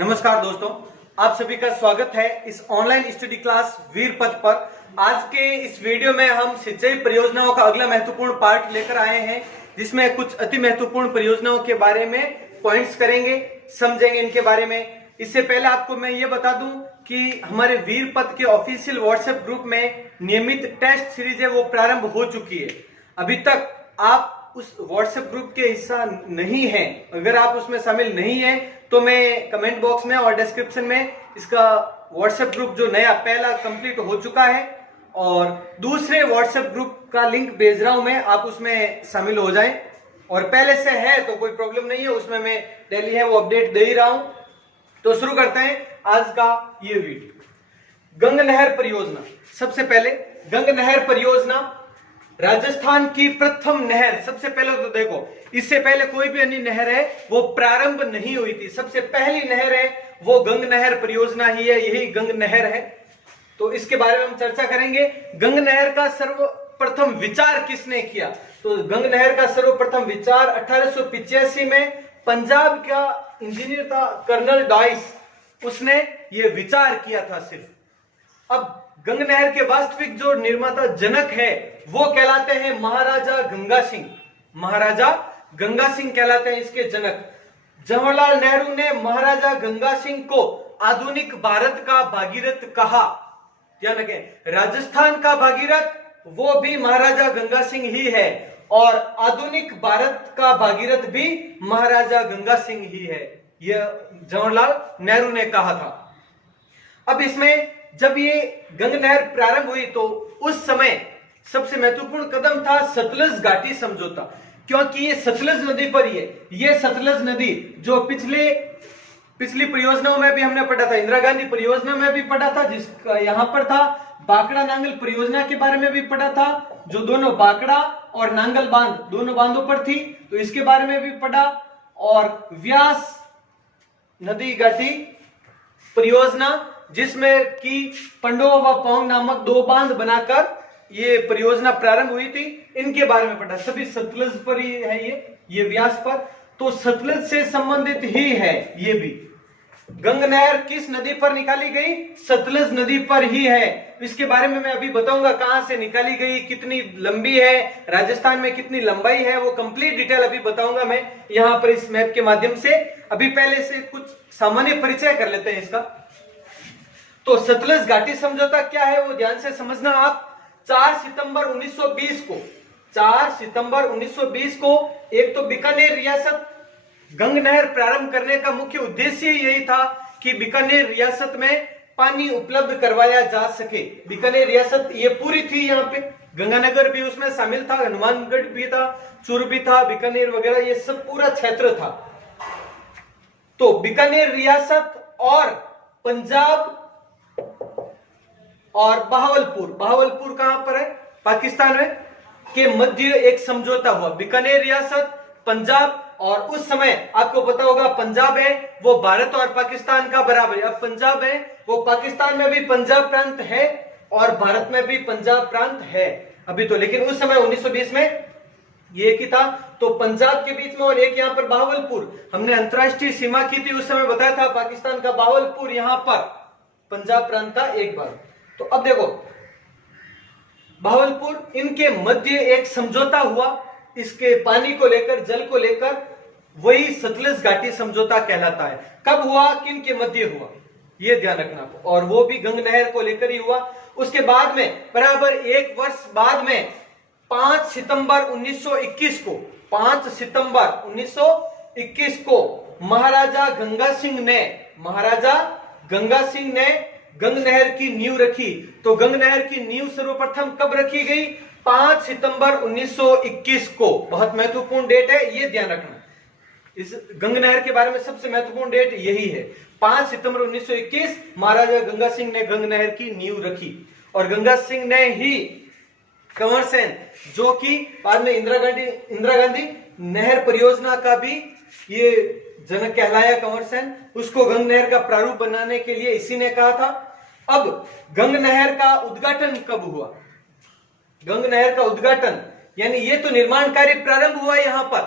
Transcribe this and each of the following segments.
नमस्कार दोस्तों, आप सभी का स्वागत है इस ऑनलाइन स्टडी क्लास वीर पथ पर। आज के इस वीडियो में हम सिंचाई परियोजनाओं का अगला महत्वपूर्ण पार्ट लेकर आए हैं, जिसमें कुछ अति महत्वपूर्ण परियोजनाओं के बारे में पॉइंट्स करेंगे, समझेंगे इनके बारे में। इससे पहले आपको मैं ये बता दूं कि हमारे वीर पथ के ऑफिशियल व्हाट्सएप ग्रुप में नियमित टेस्ट सीरीज है वो प्रारंभ हो चुकी है। अभी तक आप उस व्हाट्सएप ग्रुप के हिस्सा नहीं है, अगर आप उसमें शामिल नहीं है तो मैं कमेंट बॉक्स में और डिस्क्रिप्शन में इसका व्हाट्सएप ग्रुप जो नया पहला कंप्लीट हो चुका है और दूसरे व्हाट्सएप ग्रुप का लिंक भेज रहा हूं मैं, आप उसमें शामिल हो जाएं। और पहले से है तो कोई प्रॉब्लम नहीं है, उसमें मैं डेली है वो अपडेट दे ही रहा हूं। तो शुरू करते हैं आज का ये वीडियो। गंग नहर परियोजना। सबसे पहले गंग नहर परियोजना राजस्थान की प्रथम नहर। सबसे पहले तो देखो, इससे पहले कोई भी अन्य नहर है वो प्रारंभ नहीं हुई थी। सबसे पहली नहर है वो गंग नहर परियोजना ही है, यही गंग नहर है। तो इसके बारे में हम चर्चा करेंगे। गंग नहर का सर्वप्रथम विचार किसने किया? तो गंग नहर का सर्वप्रथम विचार 1885 में पंजाब का इंजीनियर था कर्नल डॉइस, उसने ये विचार किया था सिर्फ। अब गंग नहर के वास्तविक जो निर्माता जनक है वो कहलाते हैं महाराजा गंगा सिंह। महाराजा गंगा सिंह कहलाते हैं इसके जनक। जवाहरलाल नेहरू ने महाराजा गंगा सिंह को आधुनिक भारत का भागीरथ कहा। ध्यान रखें, राजस्थान का भागीरथ वो भी महाराजा गंगा सिंह ही है और आधुनिक भारत का भागीरथ भी महाराजा गंगा सिंह ही है, यह जवाहरलाल नेहरू ने कहा था। अब इसमें जब ये गंग नहर प्रारंभ हुई तो उस समय सबसे महत्वपूर्ण कदम था सतलज घाटी समझौता, क्योंकि ये सतलज नदी पर ही है। ये सतलज नदी जो पिछली परियोजनाओं में भी हमने पढ़ा था, इंदिरा गांधी परियोजना में भी पढ़ा था, जिसका यहां पर था बाकड़ा नांगल परियोजना के बारे में भी पढ़ा था, जो दोनों बाकड़ा और नांगल बांध दोनों बांधों पर थी, तो इसके बारे में भी पढ़ा। और व्यास नदी घाटी परियोजना जिसमें कि पंडोह व पौंग नामक दो बांध बनाकर ये परियोजना प्रारंभ हुई थी, इनके बारे में पढ़ा। सभी सतलज पर ही है, ये व्यास पर, तो सतलज से संबंधित ही है ये भी। गंग नहर किस नदी पर निकाली गई? सतलज नदी पर ही है। इसके बारे में मैं अभी बताऊंगा कहां से निकाली गई, कितनी लंबी है, राजस्थान में कितनी लंबाई है, वो कंप्लीट डिटेल अभी बताऊंगा मैं यहां पर इस मैप के माध्यम से। अभी पहले से कुछ सामान्य परिचय कर लेते हैं इसका। तो सतलज घाटी समझौता क्या है वो ध्यान से समझना आप। 4 सितंबर 1920 को एक तो बीकानेर रियासत गंग नहर प्रारंभ करने का मुख्य उद्देश्य यही था कि बीकानेर रियासत में पानी उपलब्ध करवाया जा सके। बीकानेर रियासत ये पूरी थी, यहाँ पे गंगानगर भी उसमें शामिल था, हनुमानगढ़ भी था, चूरू भी था, बीकानेर वगैरह ये सब पूरा क्षेत्र था। तो बीकानेर रियासत और पंजाब और बहावलपुर कहां पर है? पाकिस्तान में, के मध्य एक समझौता हुआ। बीकानेर रियासत, पंजाब, और उस समय आपको पता होगा पंजाब है वो भारत और पाकिस्तान का बराबर है। अब पंजाब है वो पाकिस्तान में भी पंजाब प्रांत है और भारत में भी पंजाब प्रांत है अभी तो, लेकिन उस समय 1920 में ये एक ही था। तो पंजाब के बीच में और एक यहाँ पर बहावलपुर, हमने अंतरराष्ट्रीय सीमा की थी उस समय बताया था, पाकिस्तान का बहावलपुर यहाँ पर पंजाब प्रांत था एक बार। तो अब देखो बहावलपुर, इनके मध्य एक समझौता हुआ इसके पानी को लेकर, जल को लेकर, वही सतलज घाटी समझौता कहलाता है। कब हुआ, किन के मध्य हुआ, ये ध्यान रखना। और वो भी गंग नहर को लेकर ही हुआ। उसके बाद में बराबर एक वर्ष बाद में 5 सितंबर 1921 को महाराजा गंगा सिंह ने गंग नहर की नींव रखी। तो गंग नहर की नींव सर्वप्रथम कब रखी गई? 5 सितंबर 1921 को। बहुत महत्वपूर्ण डेट है, ये ध्यान रखना। इस गंग नहर के बारे में सबसे महत्वपूर्ण डेट यही है, 5 सितंबर 1921 महाराजा गंगा सिंह ने गंग नहर की नींव रखी। और गंगा सिंह ने ही कंवर सेन, जो कि बाद में इंदिरा गांधी नहर परियोजना का भी ये जनक कहलाया, कंवर सेन, उसको गंग नहर का प्रारूप बनाने के लिए इसी ने कहा था। अब गंग नहर का उद्घाटन कब हुआ? गंग नहर का उद्घाटन यानी ये तो निर्माण कार्य प्रारंभ हुआ यहां पर,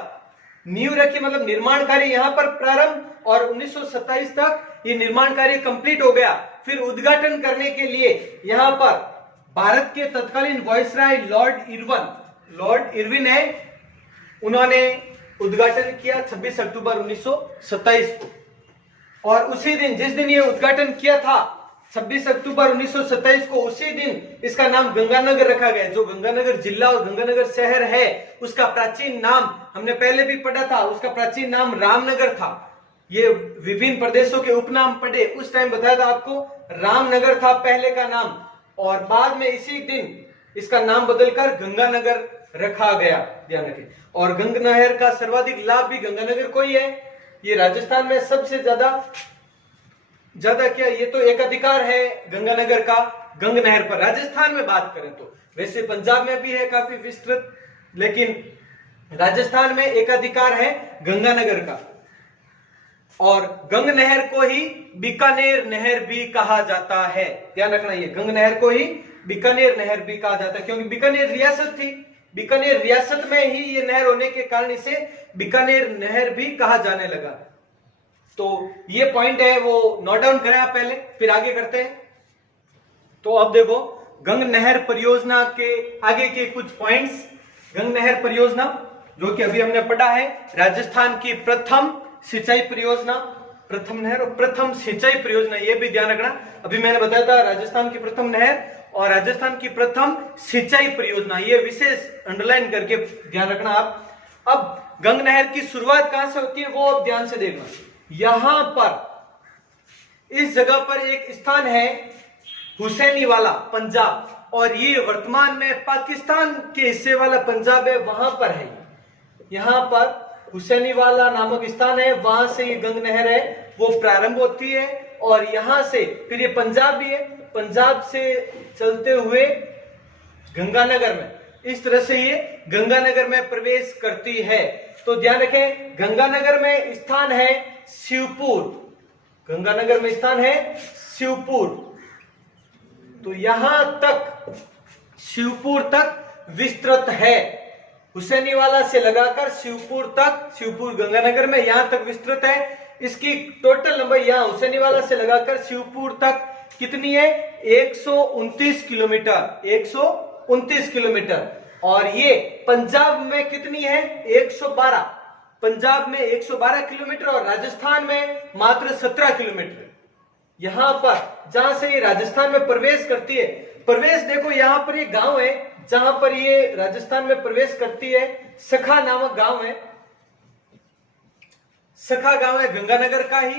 नींव रखी मतलब निर्माण कार्य यहाँ पर प्रारंभ और 1927 तक ये निर्माण कार्य कंप्लीट हो गया। फिर उद्घाटन करने के लिए यहाँ पर भारत के तत्कालीन वायसराय लॉर्ड इरविन है, उन्होंने उद्घाटन किया 26 अक्टूबर 1927 को। और उसी दिन जिस दिन ये उद्घाटन किया था 26 अक्टूबर 1927 को, उसी दिन इसका नाम गंगानगर रखा गया। जो गंगानगर जिला और गंगानगर शहर है उसका प्राचीन नाम हमने पहले भी पढ़ा था, उसका प्राचीन नाम रामनगर था। ये विभिन्न प्रदेशों के उपनाम पढ़े, उस टाइम बताया था आपको रामनगर था पहले का नाम, और बाद में इसी दिन इसका नाम बदलकर गंगानगर रखा गया, ध्यान रखें। और गंगा नहर का सर्वाधिक लाभ भी गंगानगर को ही है। ये राजस्थान में सबसे ज्यादा क्या, ये तो एक अधिकार है गंगानगर का गंग नहर पर। राजस्थान में बात करें तो वैसे पंजाब में भी है काफी विस्तृत, लेकिन राजस्थान में एक अधिकार है गंगानगर का। और गंग नहर को ही बीकानेर नहर भी कहा जाता है, ध्यान रखना। ये गंग नहर को ही बीकानेर नहर भी कहा जाता है, क्योंकि बीकानेर रियासत थी, बीकानेर रियासत में ही ये नहर होने के कारण इसे बीकानेर नहर भी कहा जाने लगा। तो ये पॉइंट है वो नोट डाउन करें आप पहले, फिर आगे करते हैं। तो अब देखो गंग नहर परियोजना के आगे के कुछ पॉइंट्स। गंग नहर परियोजना जो कि अभी हमने पढ़ा है, राजस्थान की प्रथम सिंचाई परियोजना, प्रथम नहर और प्रथम सिंचाई परियोजना, ये भी ध्यान रखना। अभी मैंने बताया था राजस्थान की प्रथम नहर और राजस्थान की प्रथम सिंचाई परियोजना, ये विशेष अंडरलाइन करके ध्यान रखना आप। अब गंग नहर की शुरुआत कहां से होती है वो अब ध्यान से देखना। यहां पर इस जगह पर एक स्थान है हुसैनीवाला पंजाब, और ये वर्तमान में पाकिस्तान के हिस्से वाला पंजाब है, वहां पर है। यहां पर हुसैनीवाला नामक स्थान है, वहां से ये गंग नहर है वो प्रारंभ होती है, और यहां से फिर ये पंजाब भी है, पंजाब से चलते हुए गंगानगर में, इस तरह से ये गंगानगर में प्रवेश करती है। तो ध्यान रखें गंगानगर में स्थान है शिवपुर, गंगानगर में स्थान है शिवपुर। तो यहां तक शिवपुर तक विस्तृत है, हुसैनीवाला से लगाकर शिवपुर तक, शिवपुर गंगानगर में यहां तक विस्तृत है। इसकी टोटल लंबाई यहां हुसैनीवाला से लगाकर शिवपुर तक कितनी है, 129 किलोमीटर, 129 किलोमीटर। और ये पंजाब में कितनी है, 112, पंजाब में 112 किलोमीटर और राजस्थान में मात्र 17 किलोमीटर। यहां पर जहां से ये राजस्थान में प्रवेश करती है, प्रवेश देखो यहां पर ये गांव है जहां पर ये राजस्थान में प्रवेश करती है, सखा नामक गांव है, सखा गांव है गंगानगर का ही,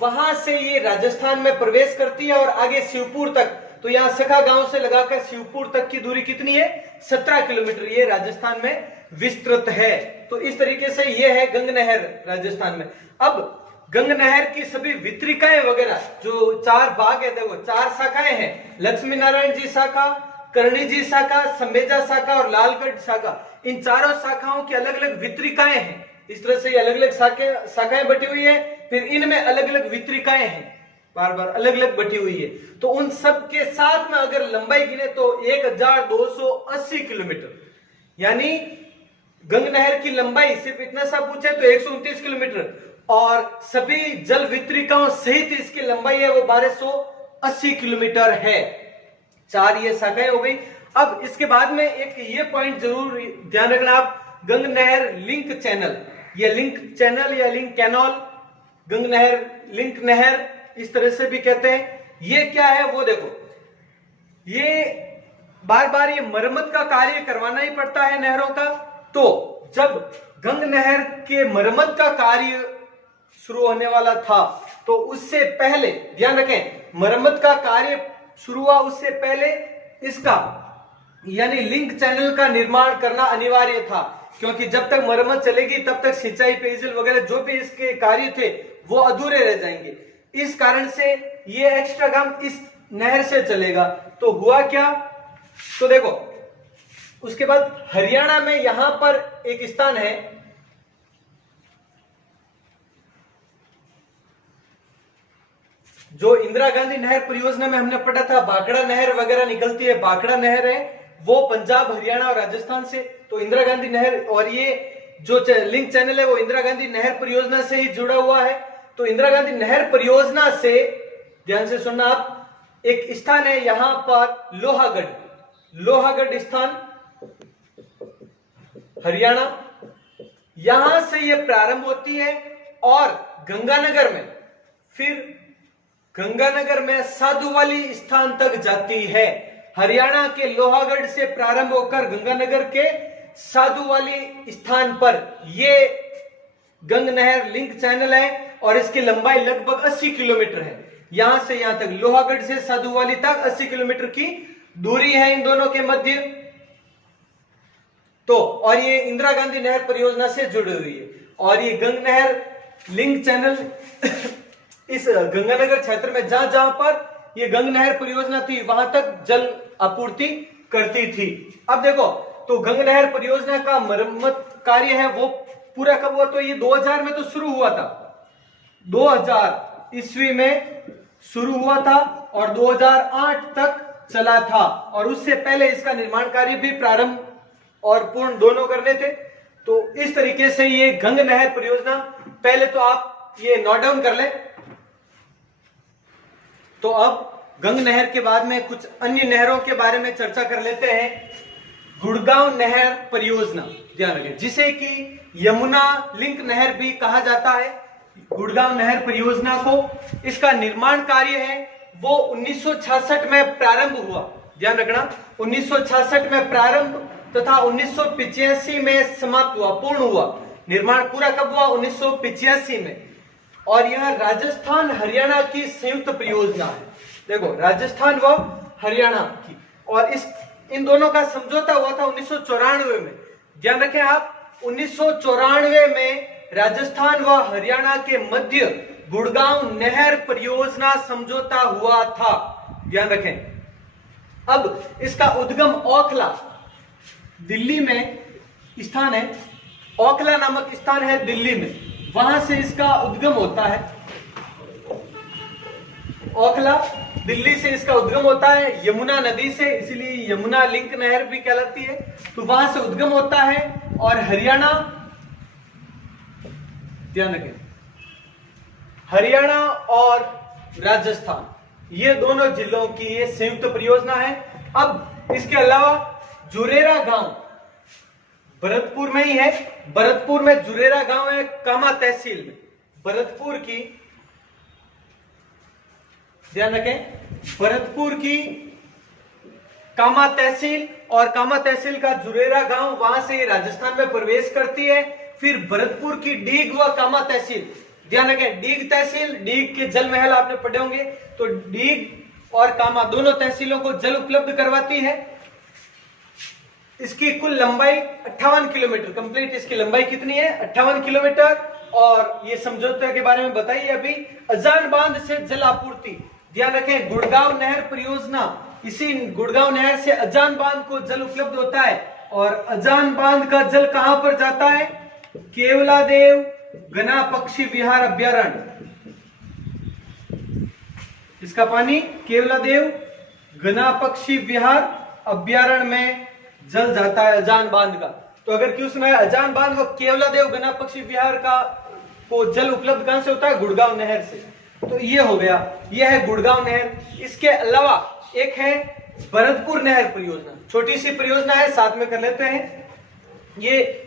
वहां से ये राजस्थान में प्रवेश करती है और आगे शिवपुर तक। तो यहां सखा गांव से लगाकर शिवपुर तक की दूरी कितनी है, 17 किलोमीटर, ये राजस्थान में विस्तृत है। तो इस तरीके से ये है गंग नहर राजस्थान में। अब गंग नहर की सभी वितरिकाएं वगैरह जो 4 भाग है, देखो 4 शाखाएं हैं, लक्ष्मी नारायण जी शाखा, करणी जी शाखा, संबेजा शाखा और लालगढ़ शाखा। इन चारों शाखाओं की अलग अलग वितरिकाएं हैं, इस तरह से ये अलग अलग शाखाएं बटी हुई है, फिर इनमें अलग अलग वितरिकाएं हैं, बार बार अलग अलग बटी हुई है। तो उन सब के साथ में अगर लंबाई गिने तो 1280 किलोमीटर, यानी गंग नहर की लंबाई सिर्फ इतना सा पूछे तो 129 किलोमीटर, और सभी जल वितरिकाओं सहित इसकी लंबाई है वो 1280 किलोमीटर है। 4 ये शाखाएं हो गई। अब इसके बाद में एक ये पॉइंट जरूर ध्यान रखना आप, गंग नहर लिंक चैनल, ये लिंक चैनल या लिंक कैनल, गंग नहर लिंक नहर इस तरह से भी कहते हैं। ये क्या है वो देखो, ये बार बार ये मरम्मत का कार्य करवाना ही पड़ता है नहरों का। तो जब गंग नहर के मरम्मत का कार्य शुरू होने वाला था तो उससे पहले ध्यान रखें, मरम्मत का कार्य शुरू हुआ उससे पहले इसका यानी लिंक चैनल का निर्माण करना अनिवार्य था, क्योंकि जब तक मरम्मत चलेगी तब तक सिंचाई, पेयजल वगैरह जो भी इसके कार्य थे वो अधूरे रह जाएंगे। इस कारण से ये एक्स्ट्रा काम इस नहर से चलेगा। तो हुआ क्या, तो देखो उसके बाद हरियाणा में यहां पर एक स्थान है, जो इंदिरा गांधी नहर परियोजना में हमने पढ़ा था, भाखड़ा नहर वगैरह निकलती है, भाखड़ा नहर है वो पंजाब, हरियाणा और राजस्थान से। तो इंदिरा गांधी नहर, और ये जो लिंक चैनल है वो इंदिरा गांधी नहर परियोजना से ही जुड़ा हुआ है। तो इंदिरा गांधी नहर परियोजना से, ध्यान से सुनना आप, एक स्थान है यहां पर लोहागढ़ स्थान, हरियाणा, यहां से ये प्रारंभ होती है और गंगानगर में साधुवाली स्थान तक जाती है। हरियाणा के लोहागढ़ से प्रारंभ होकर गंगानगर के साधुवाली स्थान पर ये गंग नहर लिंक चैनल है और इसकी लंबाई लगभग 80 किलोमीटर है। यहां से यहां तक, लोहागढ़ से साधुवाली तक 80 किलोमीटर की दूरी है इन दोनों के मध्य। तो और ये इंदिरा गांधी नहर परियोजना से जुड़ी हुई है और ये गंग नहर लिंक चैनल इस गंगानगर क्षेत्र में जहां पर ये गंग नहर परियोजना थी वहां तक जल आपूर्ति करती थी। अब देखो, तो गंग नहर परियोजना का मरम्मत कार्य है वो पूरा कब हुआ? तो ये 2000 में तो शुरू हुआ था, 2000 ईस्वी में शुरू हुआ था और 2008 तक चला था और उससे पहले इसका निर्माण कार्य भी प्रारंभ और पूर्ण दोनों करने थे। तो इस तरीके से ये गंग नहर परियोजना, पहले तो आप ये नोट डाउन कर लें। तो अब गंग नहर के बाद में कुछ अन्य नहरों के बारे में चर्चा कर लेते हैं। गुड़गांव नहर परियोजना, ध्यान रखें, जिसे कि यमुना लिंक नहर भी कहा जाता है। गुड़गांव नहर परियोजना को, इसका निर्माण कार्य है वो 1966 में प्रारंभ हुआ, ध्यान रखना, 1966 में प्रारंभ तथा 1985 में समाप्त हुआ, पूर्ण हुआ। निर्माण पूरा कब हुआ? 1985 में। और यह राजस्थान हरियाणा की संयुक्त परियोजना है। देखो, राजस्थान व हरियाणा की, और इन दोनों का समझौता हुआ था 1994 में। ध्यान रखें आप, 1994 में राजस्थान व हरियाणा के मध्य गुड़गांव नहर परियोजना समझौता हुआ था, ध्यान रखें। अब इसका उद्गम ओखला, दिल्ली में स्थान है, ओखला नामक स्थान है दिल्ली में, वहां से इसका उद्गम होता है। ओखला, दिल्ली से इसका उद्गम होता है यमुना नदी से, इसलिए यमुना लिंक नहर भी कहलाती है। तो वहां से उद्गम होता है और हरियाणा, ध्यान रखें, हरियाणा और राजस्थान, ये दोनों जिलों की ये संयुक्त परियोजना है। अब इसके अलावा जुरेरा गांव भरतपुर में ही है, भरतपुर में जुरेरा गांव है, कामा तहसील में, भरतपुर की, ध्यान रखें, भरतपुर की कामा तहसील और कामा तहसील का जुरेरा गांव, वहां से राजस्थान में प्रवेश करती है। फिर भरतपुर की डीग व कामा तहसील, ध्यान रखें, डीग तहसील, डीग के जल महल आपने पढ़े होंगे, तो डीग और कामा दोनों तहसीलों को जल उपलब्ध करवाती है। इसकी कुल लंबाई 58 किलोमीटर, कंप्लीट इसकी लंबाई कितनी है? 58 किलोमीटर। और ये समझौते के बारे में बताइए अभी। अजान बांध से जल आपूर्ति, ध्यान रखें, गुड़गांव नहर परियोजना, इसी गुड़गांव नहर से अजान बांध को जल उपलब्ध होता है। और अजान बांध का जल कहां पर जाता है? केवलादेव घना पक्षी विहार अभ्यारण्य, इसका पानी केवलादेव घना पक्षी विहार अभ्यारण्य में जल जाता है अजान बांध का। तो अगर क्वेश्चन है अजान बांध व केवलादेव घना पक्षी विहार का को जल उपलब्ध कहां से होता है? गुड़गांव नहर से। तो ये हो गया, ये है गुड़गांव नहर। इसके अलावा एक है भरतपुर नहर परियोजना, छोटी सी परियोजना है, साथ में कर लेते हैं। ये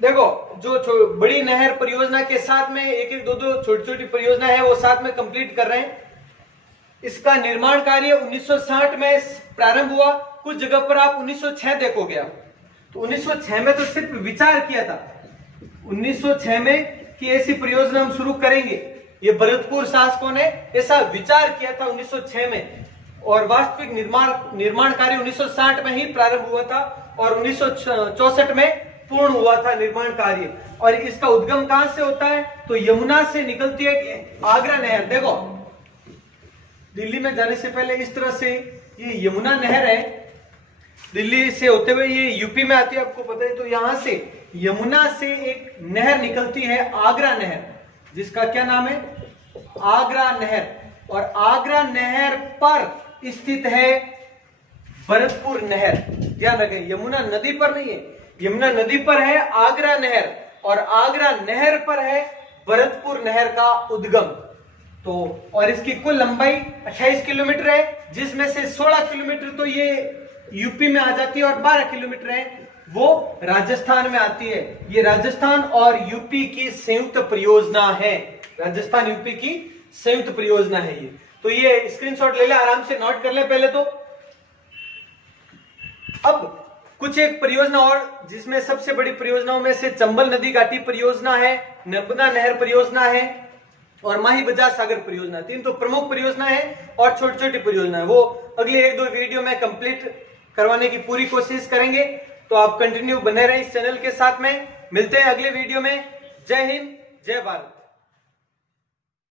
देखो, जो बड़ी नहर परियोजना के साथ में एक एक दो छोटी छोटी परियोजना है वो साथ में कंप्लीट कर रहे हैं। इसका निर्माण कार्य 1960 में प्रारंभ हुआ, कुछ जगह पर आप 1906 देखोगे आप। तो 1906 में तो सिर्फ विचार किया था, 1906 में कि ऐसी परियोजना हम शुरू करेंगे। ये भरतपुर शासकों ने ऐसा विचार किया था 1906 में, और वास्तविक निर्माण कार्य 1960 में ही प्रारंभ हुआ था और 1964 में पूर्ण हुआ था निर्माण कार्य। और इसका उद्गम कहां से होता है? तो यमुना से निकलती है आगरा नहर। देखो, दिल्ली में जाने से पहले इस तरह से ये यमुना नहर है, दिल्ली से होते हुए ये यूपी में आती है, आपको पता है। तो यहां से यमुना से एक नहर निकलती है, आगरा नहर, जिसका क्या नाम है? आगरा नहर। और आगरा नहर पर स्थित है भरतपुर नहर, ध्यान रखें, यमुना नदी पर नहीं है, यमुना नदी पर है आगरा नहर और आगरा नहर पर है भरतपुर नहर का उद्गम। तो और इसकी कुल लंबाई 28 किलोमीटर है, जिसमें से 16 किलोमीटर तो ये यूपी में आ जाती है और 12 किलोमीटर है वो राजस्थान में आती है। ये राजस्थान और यूपी की संयुक्त परियोजना है, राजस्थान यूपी की संयुक्त परियोजना है ये। तो ये स्क्रीनशॉट ले ले, आराम से नोट कर ले पहले तो। अब कुछ एक परियोजना और, जिसमें सबसे बड़ी परियोजनाओं में से चंबल नदी घाटी परियोजना है, नर्मदा नहर परियोजना है और माही बजाज सागर परियोजना। तीन तो प्रमुख परियोजना है और छोटी छोटी परियोजना है, वो अगले 1-2 वीडियो में कंप्लीट करवाने की पूरी कोशिश करेंगे। तो आप कंटिन्यू बने रहे इस चैनल के साथ में। मिलते हैं अगले वीडियो में। जय हिंद, जय भारत।